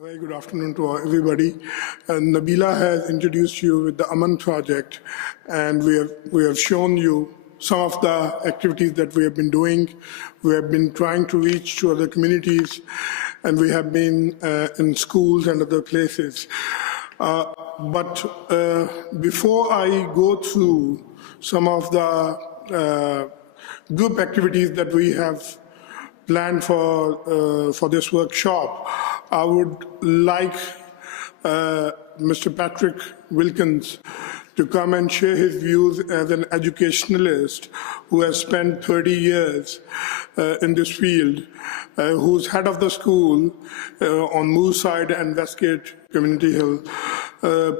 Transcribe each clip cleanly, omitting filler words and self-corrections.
Very good afternoon to everybody. Nabila has introduced you with the AMAN project, and we have shown you some of the activities that we have been doing. We have been trying to reach to other communities, and we have been in schools and other places. But before I go through some of the group activities that we have planned for this workshop, I would like Mr. Patrick Wilkins to come and share his views as an educationalist who has spent 30 years in this field, who's head of the school on Moorside and Westgate Community Hill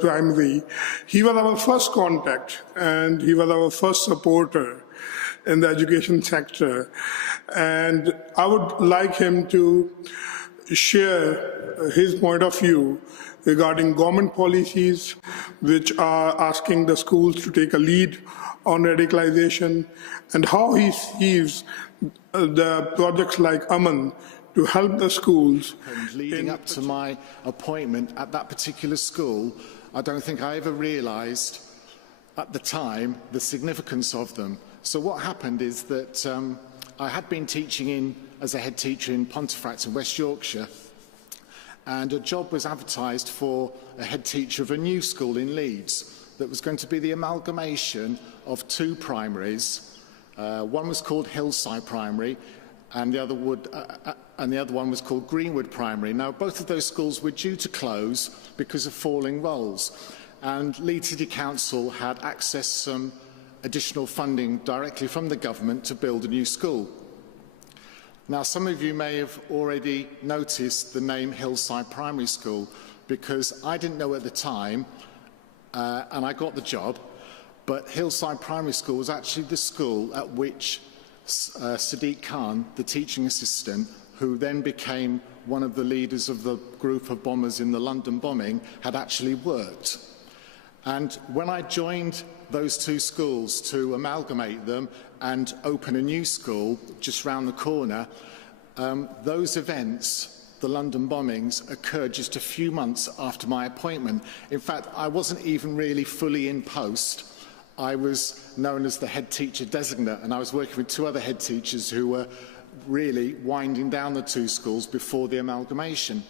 Primary. He was our first contact and he was our first supporter in the education sector. And I would like him to share his point of view regarding government policies which are asking the schools to take a lead on radicalization, and how he sees the projects like AMAN to help the schools. And leading up to my appointment at that particular school, I don't think I ever realised at the time the significance of them. So what happened is that I had been teaching as a head teacher in Pontefract in West Yorkshire, and a job was advertised for a head teacher of a new school in Leeds that was going to be the amalgamation of two primaries. One was called Hillside Primary, and the other one was called Greenwood Primary. Now, both of those schools were due to close because of falling rolls, and Leeds City Council had accessed some additional funding directly from the government to build a new school. Now, some of you may have already noticed the name Hillside Primary School, because I didn't know at the time, and I got the job, but Hillside Primary School was actually the school at which Sadiq Khan, the teaching assistant, who then became one of the leaders of the group of bombers in the London bombing, had actually worked. And when I joined those two schools to amalgamate them and open a new school just round the corner, those events, the London bombings, occurred just a few months after my appointment. In fact, I wasn't even really fully in post. I was known as the head teacher designate, and I was working with two other head teachers who were really winding down the two schools before the amalgamation.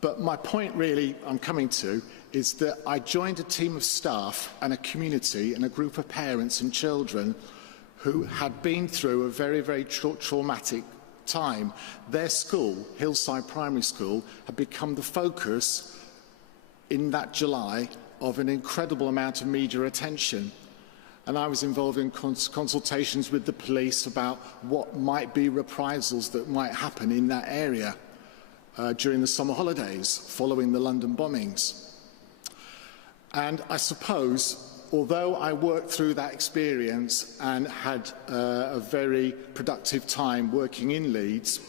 But my point really I'm coming to is that I joined a team of staff and a community and a group of parents and children who had been through a very, very traumatic time. Their school, Hillside Primary School, had become the focus in that July of an incredible amount of media attention. And I was involved in consultations with the police about what might be reprisals that might happen in that area during the summer holidays following the London bombings. And I suppose, although I worked through that experience and had a very productive time working in Leeds,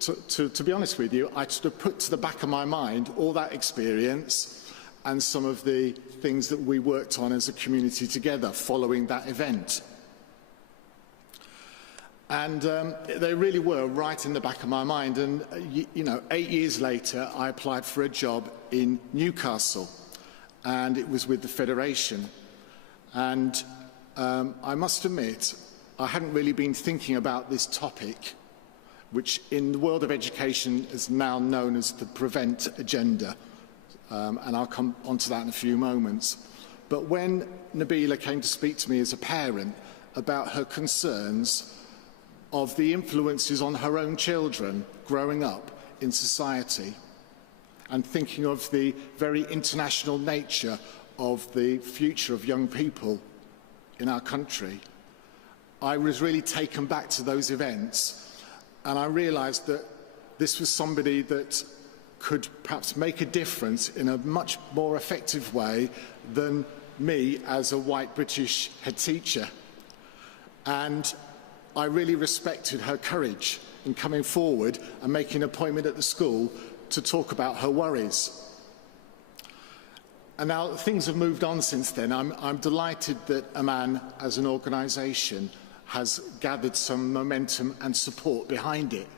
to be honest with you, I sort of put to the back of my mind all that experience and some of the things that we worked on as a community together following that event. And they really were right in the back of my mind. And, you know, 8 years later, I applied for a job in Newcastle, and it was with the Federation. And I must admit, I hadn't really been thinking about this topic, which in the world of education is now known as the PREVENT agenda. And I'll come onto that in a few moments. But when Nabila came to speak to me as a parent about her concerns of the influences on her own children growing up in society, and thinking of the very international nature of the future of young people in our country, I was really taken back to those events, and I realised that this was somebody that could perhaps make a difference in a much more effective way than me as a white British head teacher. And I really respected her courage in coming forward and making an appointment at the school to talk about her worries. And now things have moved on since then. I'm delighted that AMAN as an organisation has gathered some momentum and support behind it,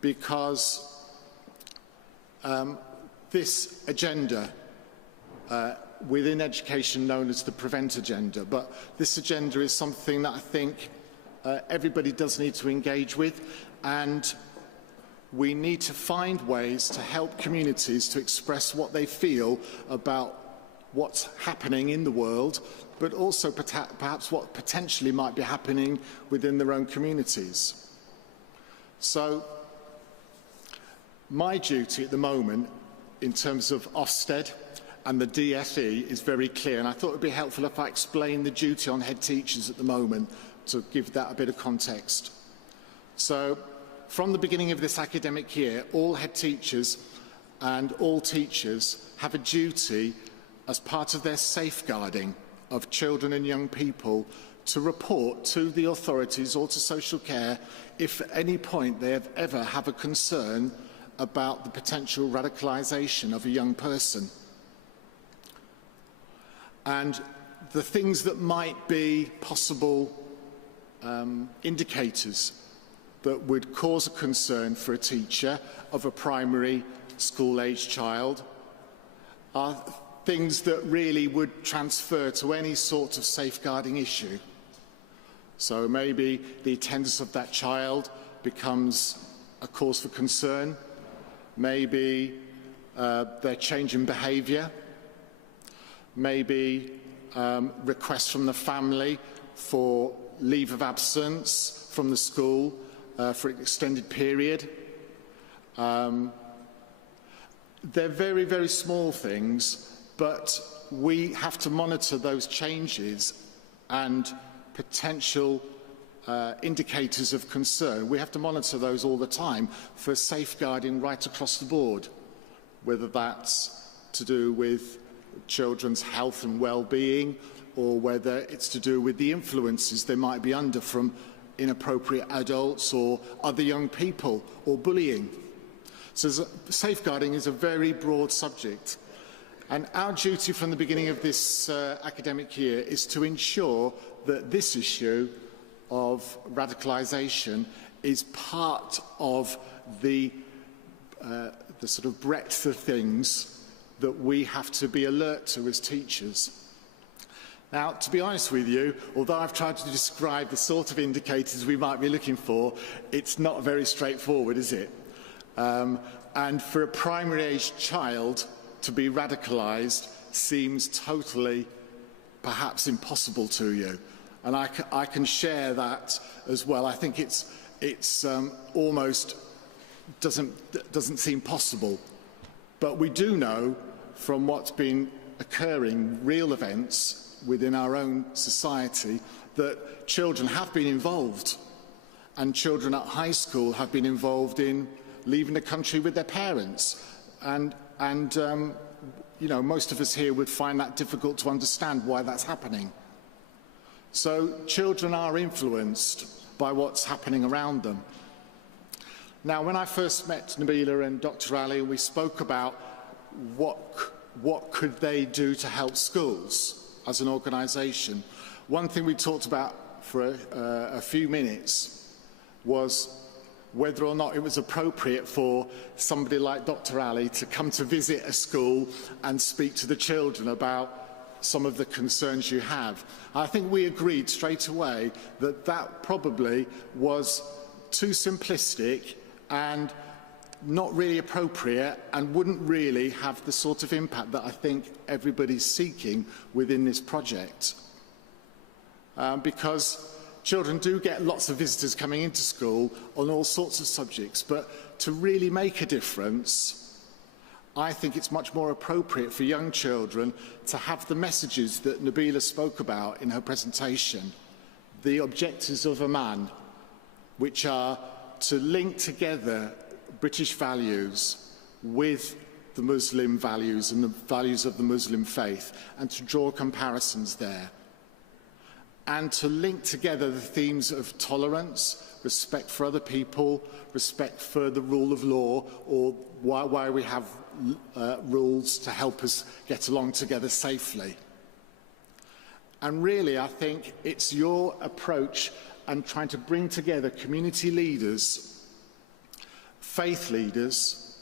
because this agenda within education known as the Prevent Agenda, but this agenda is something that I think everybody does need to engage with, and we need to find ways to help communities to express what they feel about what's happening in the world, but also perhaps what potentially might be happening within their own communities. So my duty at the moment in terms of Ofsted and the DFE is very clear, and I thought it would be helpful if I explain the duty on head teachers at the moment to give that a bit of context. So from the beginning of this academic year, all head teachers and all teachers have a duty as part of their safeguarding of children and young people to report to the authorities or to social care if at any point they have ever have a concern about the potential radicalisation of a young person. And the things that might be possible indicators that would cause a concern for a teacher of a primary school-aged child are things that really would transfer to any sort of safeguarding issue. So maybe the attendance of that child becomes a cause for concern, maybe their change in behaviour, maybe requests from the family for leave of absence from the school for an extended period. They're very, very small things, but we have to monitor those changes and potential indicators of concern. We have to monitor those all the time for safeguarding right across the board, whether that's to do with children's health and well-being, or whether it's to do with the influences they might be under from inappropriate adults or other young people, or bullying. So safeguarding is a very broad subject. And our duty from the beginning of this academic year is to ensure that this issue of radicalisation is part of the sort of breadth of things that we have to be alert to as teachers. Now, to be honest with you, although I've tried to describe the sort of indicators we might be looking for, it's not very straightforward, is it? And for a primary-aged child to be radicalised seems totally, perhaps, impossible to you. And I can share that as well. I think it's almost doesn't seem possible. But we do know from what's been occurring, real events within our own society, that children have been involved, and children at high school have been involved in leaving the country with their parents. And you know, most of us here would find that difficult to understand why that's happening. So children are influenced by what's happening around them. Now, when I first met Nabila and Dr. Ali, we spoke about what could they do to help schools as an organisation. One thing we talked about for a few minutes was whether or not it was appropriate for somebody like Dr. Ali to come to visit a school and speak to the children about some of the concerns you have. I think we agreed straight away that that probably was too simplistic and not really appropriate, and wouldn't really have the sort of impact that I think everybody's seeking within this project. Because children do get lots of visitors coming into school on all sorts of subjects, but to really make a difference, I think it's much more appropriate for young children to have the messages that Nabila spoke about in her presentation, the objectives of AMAN, which are to link together British values with the Muslim values and the values of the Muslim faith, and to draw comparisons there. And to link together the themes of tolerance, respect for other people, respect for the rule of law, or why we have rules to help us get along together safely. And really, I think it's your approach and trying to bring together community leaders, faith leaders,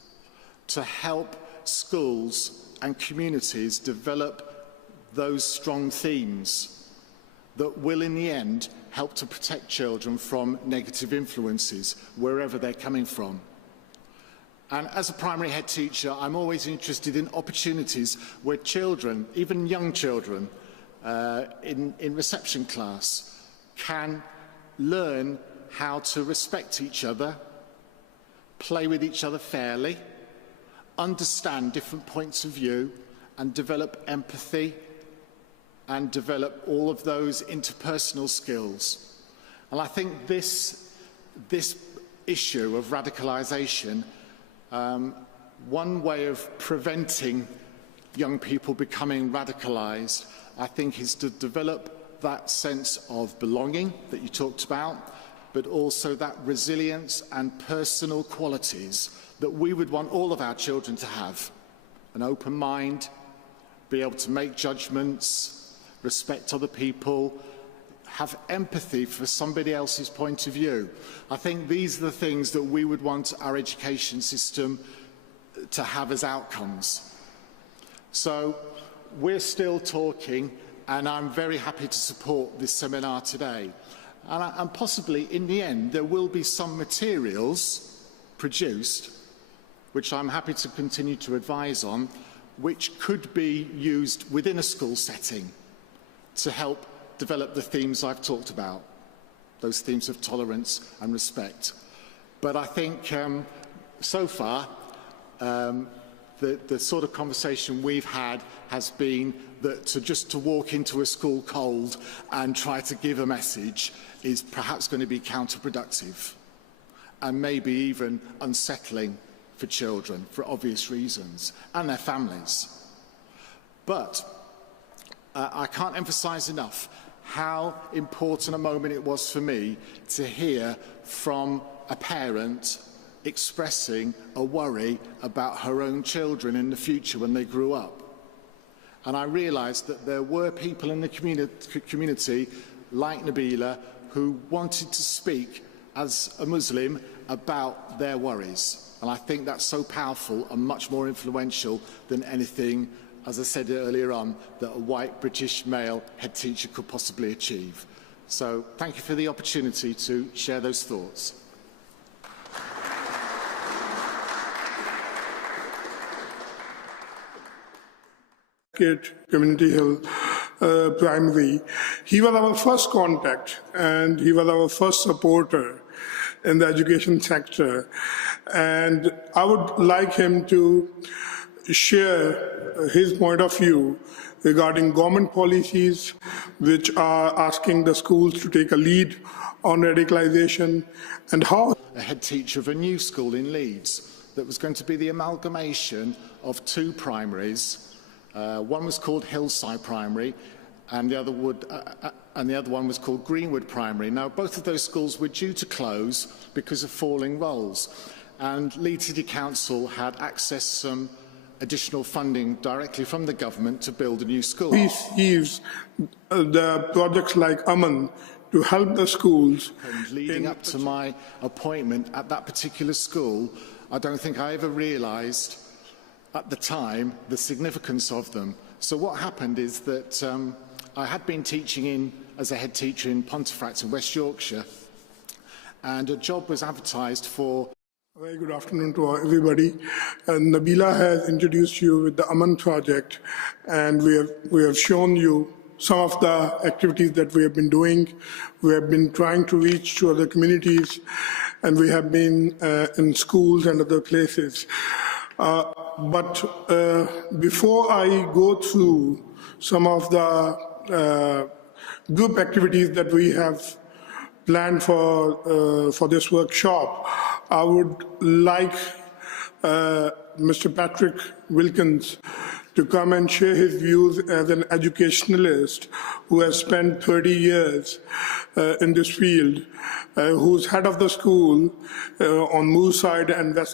to help schools and communities develop those strong themes that will in the end help to protect children from negative influences wherever they're coming from. And as a primary head teacher, I'm always interested in opportunities where children, even young children, in reception class, can learn how to respect each other, play with each other fairly, understand different points of view, and develop empathy and develop all of those interpersonal skills. And I think this issue of radicalisation, one way of preventing young people becoming radicalised, I think, is to develop that sense of belonging that you talked about, but also that resilience and personal qualities that we would want all of our children to have. An open mind, be able to make judgments, respect other people, have empathy for somebody else's point of view. I think these are the things that we would want our education system to have as outcomes. So we're still talking, and I'm very happy to support this seminar today. And possibly, in the end, there will be some materials produced, which I'm happy to continue to advise on, which could be used within a school setting to help develop the themes I've talked about, those themes of tolerance and respect. But I think so far, the sort of conversation we've had has been that to walk into a school cold and try to give a message is perhaps going to be counterproductive and maybe even unsettling for children for obvious reasons and their families. But I can't emphasise enough how important a moment it was for me to hear from a parent expressing a worry about her own children in the future when they grew up. And I realised that there were people in the community, like Nabila, who wanted to speak as a Muslim about their worries. And I think that's so powerful and much more influential than anything, as I said earlier on, that a white British male head teacher could possibly achieve. So thank you for the opportunity to share those thoughts. Community Hill Primary. He was our first contact and he was our first supporter in the education sector. And I would like him to share his point of view regarding government policies which are asking the schools to take a lead on radicalization and how. A head teacher of a new school in Leeds that was going to be the amalgamation of two primaries. One was called Hillside Primary and the other one was called Greenwood Primary. Now, both of those schools were due to close because of falling rolls. And Leeds City Council had accessed some additional funding directly from the government to build a new school. He sees the projects like AMAN to help the schools. And leading up to my appointment at that particular school, I don't think I ever realised at the time the significance of them. So what happened is that I had been teaching as a head teacher in Pontefract in West Yorkshire, and a job was advertised for. Very good afternoon to everybody. Nabila has introduced you with the AMAN project, and we have shown you some of the activities that we have been doing. We have been trying to reach to other communities, and we have been in schools and other places. But before I go through some of the group activities that we have planned for this workshop, I would like Mr. Patrick Wilkins to come and share his views as an educationalist who has spent 30 years in this field, who's head of the school on Moorside and West.